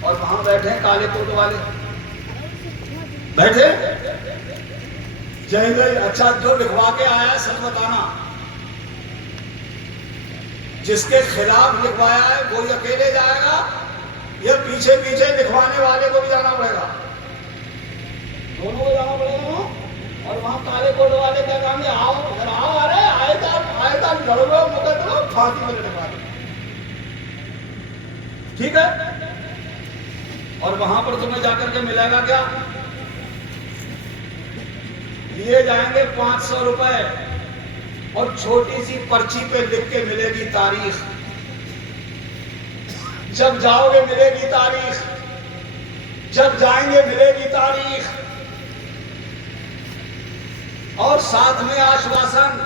اور وہاں بیٹھے کالے کوٹ والے بیٹھے جائیں گے. اچھا جو لکھوا کے آیا ہے سچ بتانا, جس کے خلاف لکھوایا ہے وہی اکیلے جائے گا یا پیچھے پیچھے لکھوانے والے کو بھی جانا پڑے گا؟ دونوں کو جانا پڑے گا نا. اور وہاں کالے کوٹ والے کیا کہیں گے, آؤ ادھر آؤ, ارے آئے تھا لڑو مقدمہ پھانسی میں لٹکوا دیں. ٹھیک ہے. اور وہاں پر تمہیں جا کر کے ملے گا کیا؟ لیے جائیں گے 500 روپے اور چھوٹی سی پرچی پہ لکھ کے ملے گی تاریخ. جب جاؤ گے ملے گی تاریخ, جب جائیں گے ملے گی تاریخ, اور ساتھ میں آشواسن,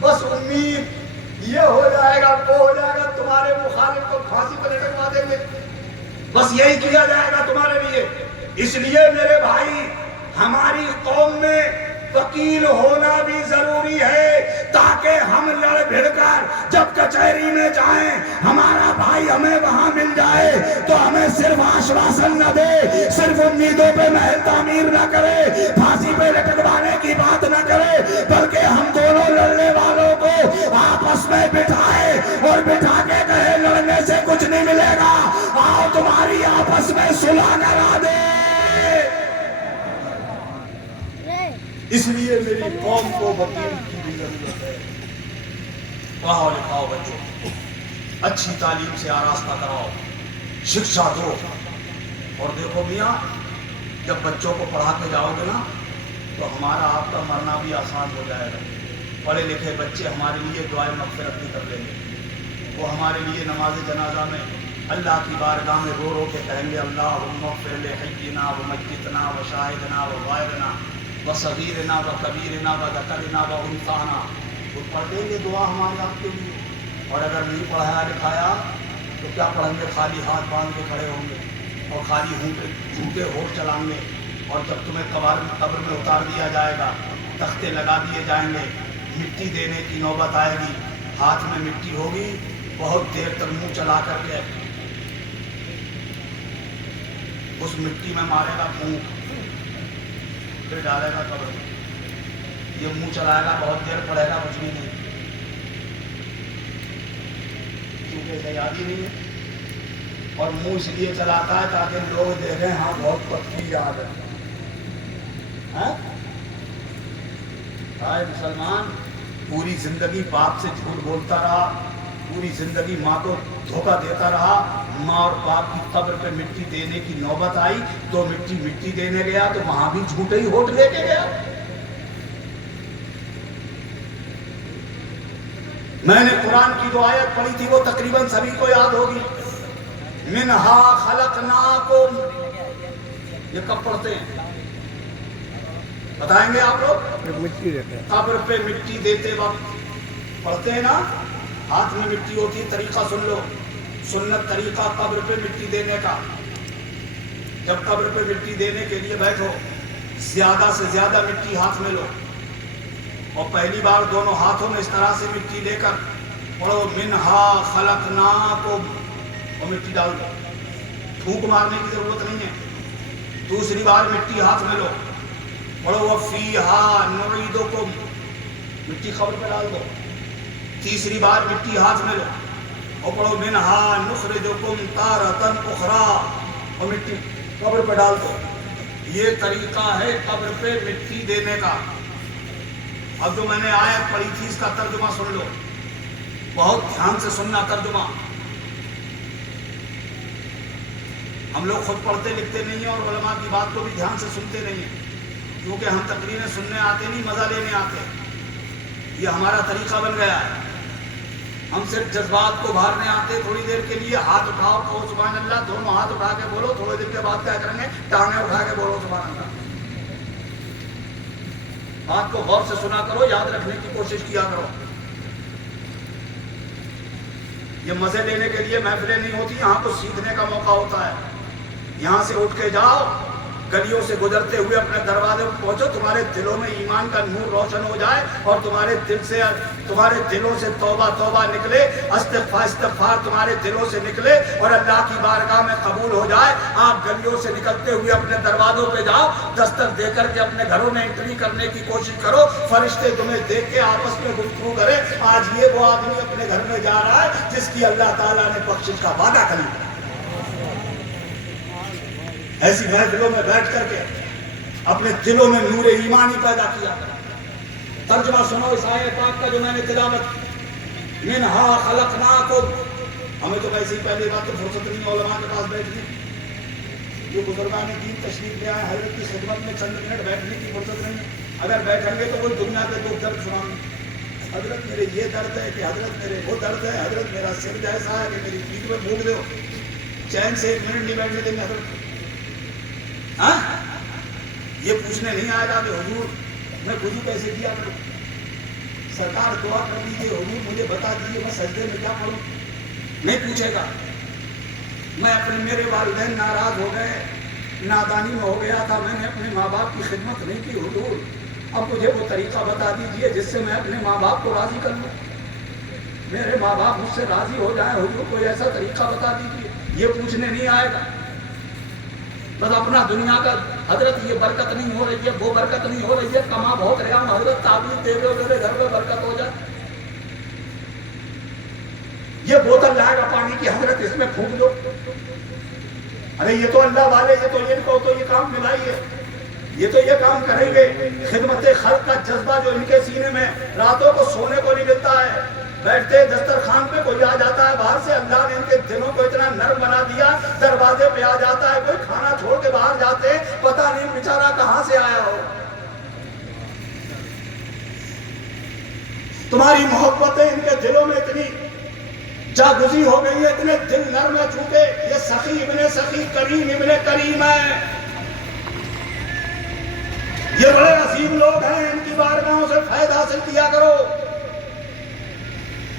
بس امید یہ ہو جائے گا وہ ہو جائے گا, تمہارے مخالف کو پھانسی پر لٹکوا دیں گے, بس یہی کیا جائے گا تمہارے لیے. اس لیے میرے بھائی ہماری قوم میں وکیل ہونا بھی ضروری ہے, تاکہ ہم لڑ بھڑ کر جب کچہری میں جائیں ہمارا بھائی ہمیں وہاں مل جائے تو ہمیں صرف آشواسن نہ دے, صرف امیدوں پہ محل تعمیر نہ کرے, پھانسی پہ لٹکوانے کی بات نہ کرے, بلکہ ہم دونوں لڑنے والوں کو آپس میں بٹھائے اور بٹھا کے کہے لڑنے سے کچھ نہیں ملے گا, آؤ تمہاری آپس میں صلح کرا دے. اس لیے میری قوم کو وکیل کی بھی ضرورت ہے. پڑھاؤ لکھاؤ بچوں, اچھی تعلیم سے آراستہ کراؤ, شکشا دو. اور دیکھو میاں, جب بچوں کو پڑھا کے جاؤ گے نا تو ہمارا آپ کا مرنا بھی آسان ہو جائے گا. پڑھے لکھے بچے ہمارے لیے دعائے مغفرت بھی کر لیں گے. وہ ہمارے لیے نماز جنازہ میں اللہ کی بارگاہ میں رو رو کے کہیں گے اللہم اغفر لحینا ومیتنا وشاہدنا وغائبنا وصغیرنا وکبیرنا وذکرنا وانثانا. وہ پڑھ دیں گے دعا ہمارے آپ کے لیے. اور اگر نہیں پڑھایا لکھایا تو کیا پڑھیں گے؟ خالی ہاتھ باندھ کے کھڑے ہوں گے اور خالی جھوٹے ہوٹ چلائیں گے. اور جب تمہیں قبر میں اتار دیا جائے گا, تختے لگا دیے جائیں گے, مٹی دینے کی نوبت آئے گی, ہاتھ میں مٹی ہوگی, بہت دیر تک منہ چلا کر کے اس مٹی میں مارے گا پھونک, پھر ڈالے گا قبر میں. یہ منہ چلائے گا, بہت دیر پڑے گا, کچھ بھی نہیں, کیونکہ اسے یاد ہی نہیں ہے. اور منہ اس لیے چلاتا ہے تاکہ لوگ دیکھیں ہاں بہت پکی یاد ہے. مسلمان پوری زندگی باپ سے جھوٹ بولتا رہا, پوری زندگی ماں کو دھوکہ دیتا رہا, ماں اور باپ کی قبر پہ مٹی دینے کی نوبت آئی تو مٹی دینے گیا تو وہاں بھی جھوٹے ہی ہوٹ لے کے گیا. میں نے قرآن کی جو آیت پڑھی تھی وہ تقریباً سبھی کو یاد ہوگی, منہا خلقناکم. یہ کب پڑھتے ہیں بتائیں گے آپ لوگ؟ قبر پہ مٹی دیتے وقت پڑھتے ہیں نا, ہاتھ میں مٹی ہوتی ہے. طریقہ سن لو, سنت طریقہ قبر پہ مٹی دینے کا. جب قبر پہ مٹی دینے کے لیے بیٹھو, زیادہ سے زیادہ مٹی ہاتھ میں لو, اور پہلی بار دونوں ہاتھوں میں اس طرح سے مٹی لے کر پڑھو منہا خلقناکم, اور مٹی ڈال دو. پھونک مارنے کی ضرورت نہیں ہے. دوسری بار مٹی ہاتھ میں لو, پڑھو وفیہا نعیدکم, مٹی قبر پہ ڈال دو. تیسری بار مٹی ہاتھ میں لو اور پڑھو منہا نخرجکم تارۃ اخری, اور مٹی قبر پہ ڈال دو. یہ طریقہ ہے قبر پہ مٹی دینے کا. اب جو میں نے آیت پڑھی تھی اس کا ترجمہ سن لو, بہت دھیان سے سننا ترجمہ. ہم لوگ خود پڑھتے لکھتے نہیں ہیں اور علماء کی بات کو بھی دھیان سے سنتے نہیں ہیں, کیونکہ ہم تقریریں سننے آتے نہیں, مزہ لینے آتے. یہ ہمارا طریقہ بن گیا ہے. ہم صرف جذبات کو بھارنے آتے, تھوڑی دیر کے لیے ہاتھ اٹھاؤ کہو سبحان اللہ, دونوں ہاتھ اٹھا کے بولو, تھوڑی دیر کے بعد کیا کریں گے, ٹانگیں اٹھا کے بولو سبحان اللہ. بات کو غور سے سنا کرو, یاد رکھنے کی کوشش کیا کرو. یہ مزے لینے کے لیے محفلیں نہیں ہوتی, یہاں کو سیکھنے کا موقع ہوتا ہے. یہاں سے اٹھ کے جاؤ گلیوں سے گزرتے ہوئے اپنے دروازے پر پہنچو، تمہارے دلوں میں ایمان کا نور روشن ہو جائے اور تمہارے دلوں سے توبہ توبہ نکلے، استغفار تمہارے دلوں سے نکلے اور اللہ کی بارگاہ میں قبول ہو جائے۔ آپ گلیوں سے نکلتے ہوئے اپنے دروازوں پہ جاؤ، دستک دے کر کے اپنے گھروں میں انٹری کرنے کی کوشش کرو، فرشتے تمہیں دیکھ کے آپس میں گفتگو کریں، آج یہ وہ آدمی اپنے گھر میں جا رہا ہے جس کی اللہ تعالیٰ نے بخشش کا وعدہ کیا۔ ایسی محفلوں میں بیٹھ کر کے اپنے دلوں میں نور ایمانی پیدا کیا۔ ترجمہ سنو اس آیت پاک کا جو میں نے تلاوت کی، منہا خلقناکم۔ ہمیں تو ویسے ہی پہلی بات تو فرصت نہیں علماء کے پاس بیٹھنے، جو بزرگان دین تشریف لے آئے حضرت کی خدمت میں چند منٹ بیٹھنے کی فرصت نہیں، اگر بیٹھیں گے تو کوئی دنیا کے دکھ درد سنائیں گے، حضرت میرے یہ درد ہے کہ حضرت میرے وہ درد ہے، حضرت میرا سر جیسا ہے کہ میری پیٹھ میں بھوک دو، چین سے ایک منٹ نہیں بیٹھنے دیں گے حضرت۔ ہاں یہ پوچھنے نہیں آئے گا کہ حضور میں وضو کیسے کیا کروں، سرکار دعا کر لیجیے، حضور مجھے بتا دیجیے میں سجدے میں کیا پڑھوں، نہیں پوچھے گا۔ میں میرے والدین ناراض ہو گئے، نادانی میں ہو گیا تھا، میں نے اپنے ماں باپ کی خدمت نہیں کی، حضور اب مجھے وہ طریقہ بتا دیجیے جس سے میں اپنے ماں باپ کو راضی کر لوں، میرے ماں باپ مجھ سے راضی ہو جائیں، حضور کوئی ایسا طریقہ بتا دیجیے۔ یہ پوچھنے نہیں آئے گا، بس اپنا دنیا کا حضرت یہ برکت نہیں ہو رہی ہے، وہ برکت نہیں ہو رہی ہے، کما بہت رہا ہوں حضرت تعبیر دے دو میرے گھر میں برکت ہو جائے، یہ بوتل لائے گا پانی کی حضرت اس میں پھونک دو، ارے یہ تو اللہ والے، یہ تو ان کو تو یہ کام ملائی ہے، یہ تو یہ کام کریں گے۔ خدمت خلق کا جذبہ جو ان کے سینے میں، راتوں کو سونے کو نہیں ملتا ہے، بیٹھتے دسترخوان پہ کوئی آ جاتا ہے باہر سے، اللہ نے ان کے دلوں کو اتنا نرم بنا دیا، دروازے پہ آ جاتا ہے کوئی، کھانا چھوڑ کے باہر جاتے پتہ نہیں بیچارہ کہاں سے آیا ہو۔ تمہاری محبتیں ان کے دلوں میں اتنی جاگزی ہو گئی ہے، اتنے دل نرم ہے، چونکہ یہ سخی ابن سخی، کریم ابن کریم ہے، یہ بڑے عظیم لوگ ہیں، ان کی بارگاہوں سے فائدہ حاصل کیا کرو۔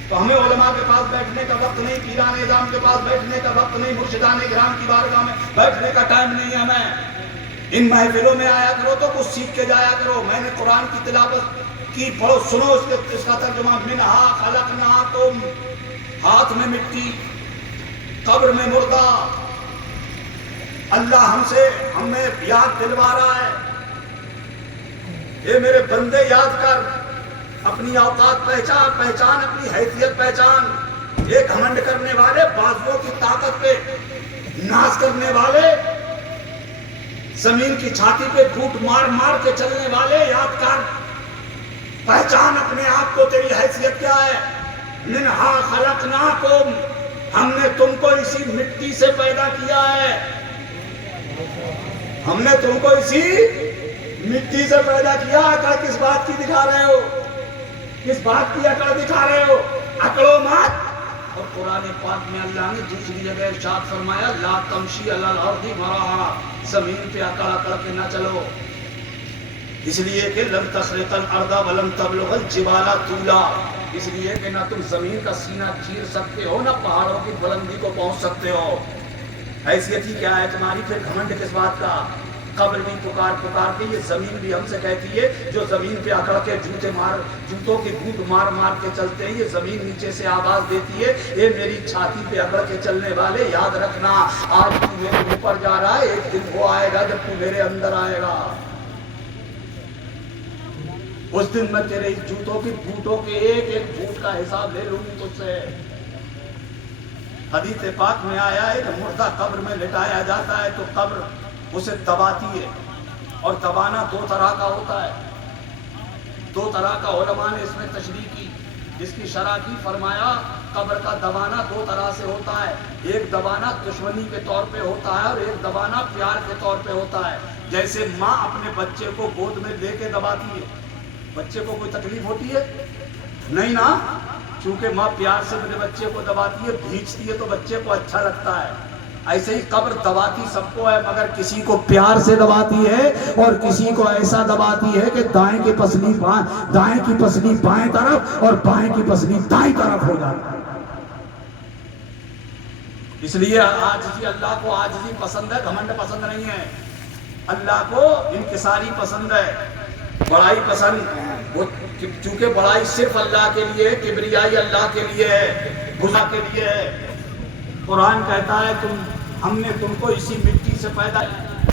تو ہمیں علماء کے پاس بیٹھنے کا وقت نہیں، پیران اعظام کے پاس بیٹھنے کا وقت نہیں، مرشدان کرام کی بارگاہ میں بیٹھنے کا ٹائم نہیں ہے ہمیں۔ ان محفلوں میں آیا کرو تو کچھ سیکھ کے جایا کرو۔ میں نے قرآن کی تلاوت کی، پڑھو سنو اس کا ترجمہ، منہا خلقناکم، ہاتھ میں مٹی، قبر میں مردہ، اللہ ہمیں یاد دلوا رہا ہے، اے میرے بندے یاد کر، اپنی اوقات پہچان، اپنی حیثیت پہچان۔ ایک گھمنڈ کرنے والے، بازوؤں کی طاقت پہ ناز کرنے والے، زمین کی چھاتی پہ گھوٹ مار مار کے چلنے والے، یاد کر، پہچان اپنے آپ کو، تیری حیثیت کیا ہے۔ منہا خلقناکم، ہم نے تم کو اسی مٹی سے پیدا کیا ہے، ہم نے تم کو اسی مٹی سے پیدا کیا۔ عقل کس بات کی دکھا رہے ہو، کس بات کی عقل دکھا رہے ہو، عقلو مات۔ اور قرآن پاک میں اللہ نے دوسری جگہ ارشاد فرمایا، لا تمشی علی الارض مرحا، زمین پہ اکڑ اکڑ کے نہ چلو، اس لیے کہ لن تخرق الارض ولن تبلغ الجبال طولا، اس لیے کہ نہ تم زمین کا سینہ چیر سکتے ہو، نہ پہاڑوں کی بلندی کو پہنچ سکتے ہو۔ حیثیت ہی کیا ہے تمہاری، پھر گھمنڈ کس بات کا۔ قبر بھی پکار پکار کے، یہ زمین بھی ہم سے کہتی ہے، جو زمین پہ اکڑ کے جوتوں کی گھوٹ مار مار کے چلتے ہیں، یہ زمین نیچے سے آواز دیتی ہے، اے میری چھاتی پہ اکڑ کے چلنے والے، یاد رکھنا آج تو میرے اوپر جا رہا ہے، ایک دن وہ آئے گا جب تو میرے اندر آئے گا، اس دن میں تیرے جوتوں کی گھوٹوں کے ایک ایک گھوٹ کا حساب لے لوں گی تجھ سے۔ حدیث پاک میں آیا ہے کہ مردہ قبر میں لٹایا جاتا ہے تو قبر اسے دباتی ہے، اور دبانا دو طرح کا ہوتا ہے، دو طرح کا علماء نے اس میں تشریح کی، جس کی شرح کی، فرمایا قبر کا دبانا دو طرح سے ہوتا ہے، ایک دبانا دشمنی کے طور پہ ہوتا ہے اور ایک دبانا پیار کے طور پہ ہوتا ہے۔ جیسے ماں اپنے بچے کو گود میں لے کے دباتی ہے، بچے کو کوئی تکلیف ہوتی ہے نہیں نا، چونکہ ماں پیار سے اپنے بچے کو دباتی ہے، بھیجتی ہے تو بچے کو اچھا لگتا ہے، ایسے ہی قبر دباتی سب کو ہے، مگر کسی کو پیار سے دباتی ہے اور کسی کو ایسا دباتی ہے کہ دائیں کی پسلی بائیں طرف اور بائیں کی پسلی دائیں طرف ہو جاتی ہے۔ اس لیے عاجزی، اللہ کو عاجزی پسند ہے، گھمنڈ پسند نہیں ہے۔ اللہ کو انکساری پسند ہے، بڑائی پسند، وہ چونکہ بڑائی صرف اللہ کے لیے، کبریائی اللہ کے لیے ہے، بزا کے لیے ہے۔ قرآن کہتا ہے ہم نے تم کو اسی مٹی سے پیدا کیا،